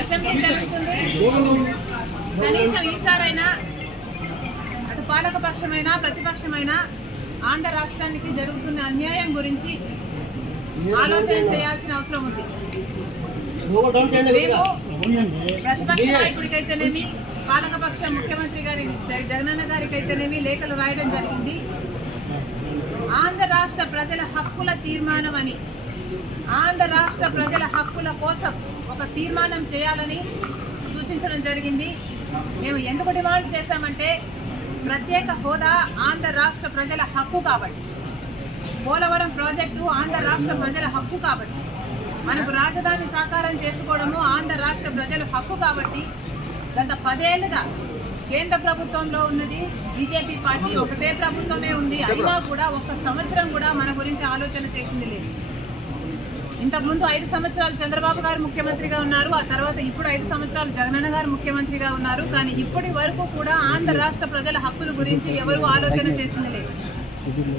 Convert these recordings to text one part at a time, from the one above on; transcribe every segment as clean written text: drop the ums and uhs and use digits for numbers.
Assembly జరుగుతుంది. కనీసం ఈసారైనా అటు పాలకపక్షమైనా ప్రతిపక్షమైనా ఆంధ్ర రాష్ట్రానికి జరుగుతున్న అన్యాయం గురించి ఆలోచన చేయాల్సిన అవసరం ఉంది. మేము ప్రతిపక్ష నాయకుడికైతేనేమి పాలకపక్ష ముఖ్యమంత్రి గారి జగనన్న గారికి అయితేనేమి లేఖలు రాయడం జరిగింది. ఆంధ్ర రాష్ట్ర ప్రజల హక్కుల తీర్మానం అని, ఆంధ్ర రాష్ట్ర ప్రజల హక్కుల కోసం ఒక తీర్మానం చేయాలని సూచించడం జరిగింది. మేము ఎందుకు డిమాండ్ చేశామంటే ప్రత్యేక హోదా ఆంధ్ర రాష్ట్ర ప్రజల హక్కు కాబట్టి, పోలవరం ప్రాజెక్టు ఆంధ్ర రాష్ట్ర ప్రజల హక్కు కాబట్టి, మనకు రాజధాని సాకారం చేసుకోవడము ఆంధ్ర రాష్ట్ర ప్రజల హక్కు కాబట్టి గత 10 ఏళ్లుగా కేంద్ర ప్రభుత్వంలో ఉన్నది బీజేపీ పార్టీ ఒకటే ప్రభుత్వమే ఉంది. అయినా కూడా 1 సంవత్సరం కూడా మన గురించి ఆలోచన చేసింది లేదు. ఇంతకుముందు 5 సంవత్సరాలు చంద్రబాబు గారు ముఖ్యమంత్రిగా ఉన్నారు. ఆ తర్వాత ఇప్పుడు 5 సంవత్సరాలు జగనన్న గారు ముఖ్యమంత్రిగా ఉన్నారు. కానీ ఇప్పటి వరకు కూడా ఆంధ్ర రాష్ట్ర ప్రజల హక్కుల గురించి ఎవరు ఆలోచన చేసింది లేదు.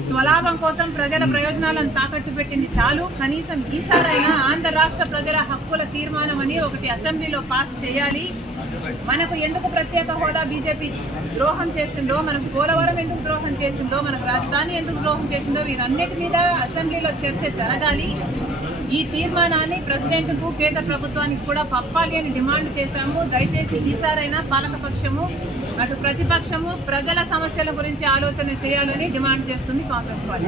స్వలాభం కోసం ప్రజల ప్రయోజనాలను తాకట్టు పెట్టింది చాలు. కనీసం ఈసారైనా ఆంధ్ర రాష్ట్ర ప్రజల హక్కుల తీర్మానం అని ఒకటి అసెంబ్లీలో పాస్ చేయాలి. మనకు ఎందుకు ప్రత్యేక హోదా బీజేపీ ద్రోహం చేసిందో, మనకు పోలవరం ఎందుకు ద్రోహం చేసిందో, మనకు రాజధాని ఎందుకు ద్రోహం చేసిందో వీరన్నిటి మీద అసెంబ్లీలో చర్చ జరగాలి. ఈ తీర్మానాన్ని ప్రెసిడెంట్కు కేంద్ర ప్రభుత్వానికి కూడా పంపాలి అని డిమాండ్ చేశాము. దయచేసి ఈసారైనా పాలకపక్షము అటు ప్రతిపక్షము ప్రజల సమస్యల గురించి ఆలోచన చేయాలని డిమాండ్ చేస్తుంది కాంగ్రెస్ పార్టీ.